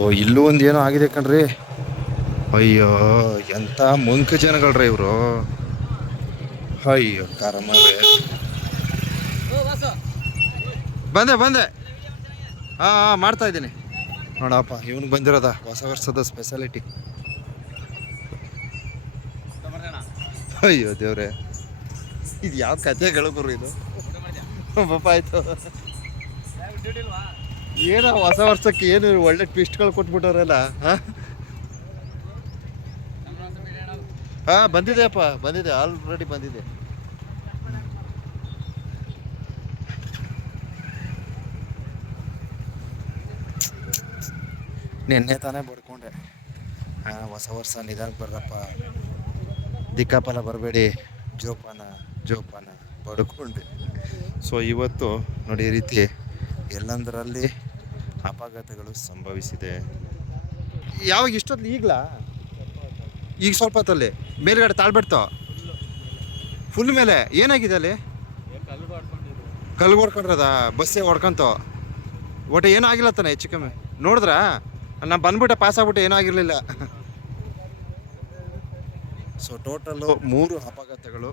ಓ, ಇಲ್ಲೂ ಒಂದು ಏನೋ ಆಗಿದೆ ಕಣ್ರಿ. ಅಯ್ಯೋ, ಎಂತ ಮುಂಕ ಜನಗಳ್ರಿ ಇವರು. ಅಯ್ಯೋ ಕಾರಮ್ಮ ಬಂದೆ ಬಂದೆ. ಹಾಂ ಹಾಂ, ಮಾಡ್ತಾ ಇದ್ದೀನಿ. ನೋಡಪ್ಪ ಇವನಿಗೆ ಬಂದಿರೋದ ಹೊಸ ವರ್ಷದ ಸ್ಪೆಷಾಲಿಟಿ ಅಯ್ಯೋ, ದೇವ್ರೆ. ಇದು ಯಾವ ಕಥೆಗಳು ಗುರು ಇದು? ಪಾಪ ಆಯ್ತು. ಏನೋ ಹೊಸ ವರ್ಷಕ್ಕೆ ಏನು ಒಳ್ಳೆ ಟ್ವಿಸ್ಟ್ಗಳು ಕೊಟ್ಬಿಟ್ಟವ್ರಲ್ಲ ಹಾಂ? ಹಾಂ ಬಂದಿದೆಯಪ್ಪ ಬಂದಿದೆ ಆಲ್ರೆಡಿ ಬಂದಿದೆ. ನಿನ್ನೆ ತಾನೇ ಬಡ್ಕೊಂಡೆ. ಹಾಂ ಹೊಸ ವರ್ಷ ನಿಧಾನಕ್ಕೆ ಬರ್ರಪ್ಪ ದಿಕ್ಕಾಪಲ ಬರಬೇಡಿ ಜೋಪಾನ ಜೋಪಾನ ಬಡ್ಕೊಂಡೆ. ಸೊ ಇವತ್ತು ನೋಡಿ ಈ ರೀತಿ ಎಲ್ಲಂದರಲ್ಲಿ ಅಪಘಾತಗಳು ಸಂಭವಿಸಿದೆ. ಯಾವಾಗ ಇಷ್ಟೊತ್ತು ಈಗಲಾ? ಈಗ ಸ್ವಲ್ಪ ಹೊತ್ತಲ್ಲಿ. ಮೇಲ್ಗಡೆ ತಾಳ್ಬಿಡ್ತು ಫುಲ್ ಮೇಲೆ. ಏನಾಗಿದೆ ಅಲ್ಲಿ? ಕಲ್ಲು ಹೊಡ್ಕೊಂಡ್ರದ ಬಸ್ಸೇ ಹೊಡ್ಕೊಂತು? ಒಟ್ಟು ಏನೂ ಆಗಿಲ್ಲ ತಾನೆ ಹೆಚ್ಚು ಕಮ್ಮಿ? ನೋಡಿದ್ರಾ? ನಾನು ಬಂದ್ಬಿಟ್ಟೆ ಪಾಸ್ ಆಗ್ಬಿಟ್ಟೆ ಏನೂ ಆಗಿರಲಿಲ್ಲ ಸೊ ಟೋಟಲ್ಲು ಮೂರು ಅಪಘಾತಗಳು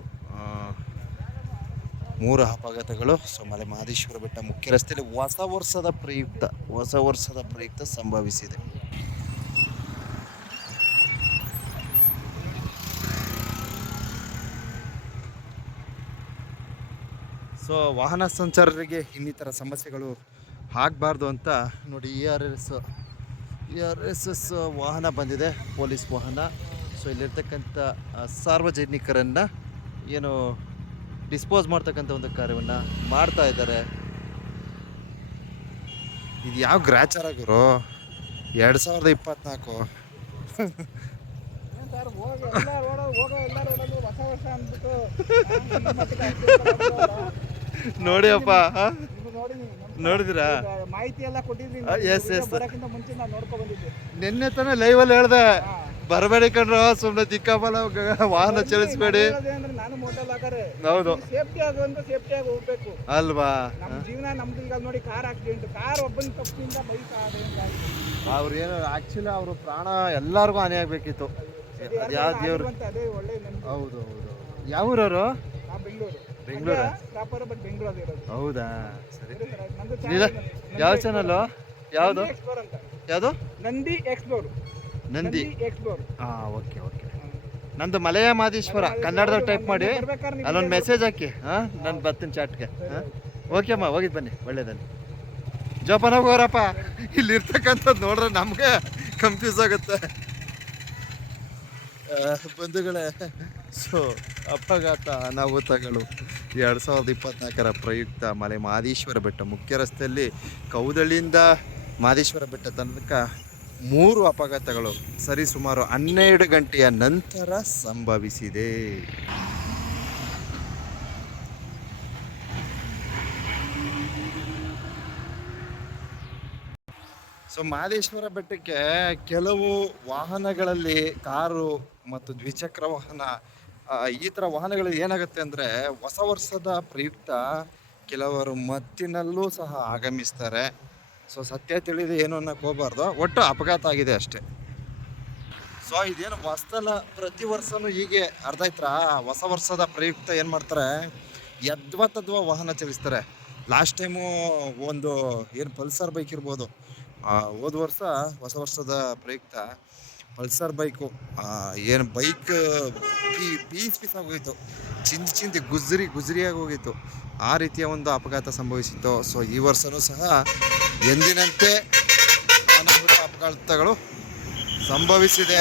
ಮೂರು ಅಪಘಾತಗಳು ಸೊ ಮಲೆ ಮಹದೇಶ್ವರ ಬೆಟ್ಟ ಮುಖ್ಯ ರಸ್ತೆಯಲ್ಲಿ ಹೊಸ ವರ್ಷದ ಪ್ರಯುಕ್ತ, ಹೊಸ ವರ್ಷದ ಪ್ರಯುಕ್ತ ಸಂಭವಿಸಿದೆ. ಸೊ, ವಾಹನ ಸಂಚಾರರಿಗೆ ಇನ್ನಿತರ ಸಮಸ್ಯೆಗಳು ಆಗಬಾರ್ದು ಅಂತ ನೋಡಿ E R S E R S S ವಾಹನ ಬಂದಿದೆ, ಪೊಲೀಸ್ ವಾಹನ. ಸೊ, ಇಲ್ಲಿರ್ತಕ್ಕಂಥ ಸಾರ್ವಜನಿಕರನ್ನು ಏನು ಡಿಸ್ಪೋಸ್ ಮಾಡ್ತಕ್ಕಂಥ ಒಂದು ಕಾರ್ಯವನ್ನು ಮಾಡ್ತಾ ಇದ್ದಾರೆ. ಇದು ಯಾವ ಗ್ರಾಚಾರ ಗುರು? ಎರಡು ಸಾವಿರದ ಇಪ್ಪತ್ನಾಲ್ಕು. ನೋಡಿಯಪ್ಪ ನೋಡಿ ಅಪ್ಪ ನೋಡಿದಿರಾ ಮಾಹಿತಿ ಎಲ್ಲ ಕೊಟ್ಟಿದ್ರಿ ಎಸ್ ಎಸ್ ನಿನ್ನೆ ತಾನೇ ಲೈವಲ್ಲಿ ಹೇಳ್ದೆ. ಹಾ. ಬರಬೇಡಿ ಕಣ್ರು ಸುಮ್ಮನೆ ದಿಕ್ಕಾಬಲ ವಾಹನ ಚಲಿಸಬೇಡಿ. ಹೌದು. ಸೇಫ್ಟಿ ಆಗೋ ಅಂದ್ರೆ ಸೇಫ್ಟಿ ಆಗಿ ಹೋಗ್ಬೇಕು. ಅಲ್ವಾ? ನಮ್ಮ ಜೀವನ ನಮ್ದು ಈಗ ನೋಡಿ ಕಾರ್ ಆಕ್ಸಿಡೆಂಟ್ ಕಾರ್ ಒಬ್ಬನ ತಪ್ಪಿಂದ ಬೈಕ್ ಅವ್ರು ಏನು ಆಕ್ಚುಲಿ ಅವರು ಪ್ರಾಣ ಎಲ್ಲಾರ್ಗು ಹಾನಿ ಆಗ್ಬೇಕಿತ್ತು. ಯಾವ ದೇವ್ರು ಹೌದು ಹೌದು. ಯಾವ ಊರವರು? ಬೆಂಗಳೂರು. ಪ್ರಾಪರ್ ಬಟ್ ಬೆಂಗಳೂರು ಇರೋದು. ಹೌದಾ? ಸರಿ. ಯಾವ ಚಾನಲ್ ಯಾವ್ದು? ಯಾವುದು? ನಂದಿ ಎಕ್ಸ್ಪ್ಲೋರ್ ನಂದಿ. ಎಕ್ಸ್ಪ್ಲೋರ್ ಹಾಂ ಓಕೆ ಓಕೆ. ನಂದು ಮಲೆಯ ಮಾದೇಶ್ವರ. ಕನ್ನಡದಲ್ಲಿ ಟೈಪ್ ಮಾಡಿ. ಅಲ್ಲೊಂದು ಮೆಸೇಜ್ ಹಾಕಿ. ಹಾಂ ನಾನು ಬರ್ತೀನಿ ಚಾಟ್ಗೆ ಹಾಂ. ಓಕೆ ಅಮ್ಮ ಹೋಗಿದ್ದು ಬನ್ನಿ. ಒಳ್ಳೇದಲ್ಲಿ ಜೋಪಾನ ಹೋಗೋರಪ್ಪ ಇಲ್ಲಿ ಇರ್ತಕ್ಕಂಥದ್ದು ನೋಡ್ರೆ ನಮಗೆ ಕನ್ಫ್ಯೂಸ್ ಆಗುತ್ತೆ. ಬಂಧುಗಳೇ ಸೊ ಅಪಘಾತ ಅನಾಹುತಗಳು ಎರಡು ಸಾವಿರದ ಇಪ್ಪತ್ನಾಲ್ಕರ ಪ್ರಯುಕ್ತ ಮಲೆ ಮಾದೇಶ್ವರ ಬೆಟ್ಟ ಮುಖ್ಯ ರಸ್ತೆಯಲ್ಲಿ ಕೌದಳಿಯಿಂದ ಮಾದೇಶ್ವರ ಬೆಟ್ಟ ತನಕ ಮೂರು ಅಪಘಾತಗಳು ಸರಿಸುಮಾರು ಹನ್ನೆರಡು ಗಂಟೆಯ ನಂತರ ಸಂಭವಿಸಿದೆ. ಸೊ ಮಹದೇಶ್ವರ ಬೆಟ್ಟಕ್ಕೆ ಕೆಲವು ವಾಹನಗಳಲ್ಲಿ ಕಾರು ಮತ್ತು ದ್ವಿಚಕ್ರ ವಾಹನ ಈ ಥರ ವಾಹನಗಳು ಏನಾಗುತ್ತೆ ಅಂದರೆ ಹೊಸ ವರ್ಷದ ಪ್ರಯುಕ್ತ ಕೆಲವರು ಮತ್ತಿನಲ್ಲೂ ಸಹ ಆಗಮಿಸ್ತಾರೆ. ಸೊ ಸತ್ಯ ತಿಳಿದು ಏನು ಅನ್ನಕ್ಕೆ ಹೋಗಬಾರ್ದು ಒಟ್ಟು ಅಪಘಾತ ಆಗಿದೆ ಅಷ್ಟೇ. ಸೊ ಇದೇನು ಹೊಸದಲ್ಲ, ಪ್ರತಿ ವರ್ಷನೂ ಹೀಗೆ ಅರ್ಧ ಐತ್ರ ಹೊಸ ವರ್ಷದ ಪ್ರಯುಕ್ತ ಏನು ಮಾಡ್ತಾರೆ? ಯದ್ವ ತದ್ವ ವಾಹನ ಚಲಿಸ್ತಾರೆ. ಲಾಸ್ಟ್ ಟೈಮು ಒಂದು ಏನು ಪಲ್ಸರ್ ಬೈಕ್ ಇರ್ಬೋದು. ಹೋದ ವರ್ಷ ಹೊಸ ವರ್ಷದ ಪ್ರಯುಕ್ತ ಪಲ್ಸರ್ ಬೈಕು ಏನು ಬೈಕ್ ಪೀಸ್ ಪೀಸ್ ಆಗೋಗಿತ್ತು ಚಿಂದಿ ಚಿಂದಿ ಗುಜ್ರಿ, ಗುಜ್ರಿಯಾಗಿ ಹೋಗಿತ್ತು. ಆ ರೀತಿಯ ಒಂದು ಅಪಘಾತ ಸಂಭವಿಸಿತ್ತು. ಸೊ ಈ ವರ್ಷವೂ ಸಹ ಎಂದಿನಂತೆ ಅನಾಹುತ ಅಪಘಾತಗಳು ಸಂಭವಿಸಿದೆ.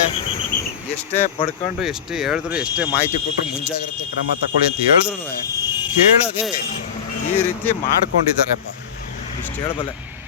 ಎಷ್ಟೇ ಪಡ್ಕೊಂಡು, ಎಷ್ಟೇ ಹೇಳಿದ್ರು, ಎಷ್ಟೇ ಮಾಹಿತಿ ಕೊಟ್ಟರು ಮುಂಜಾಗ್ರತೆ ಕ್ರಮ ತಗೊಳ್ಳಿ ಅಂತ ಹೇಳಿದ್ರು ಕೇಳದೆ ಈ ರೀತಿ ಮಾಡ್ಕೊಂಡಿದ್ದಾರೆಪ್ಪ. ಇಷ್ಟು ಹೇಳಬಲ್ಲೆ.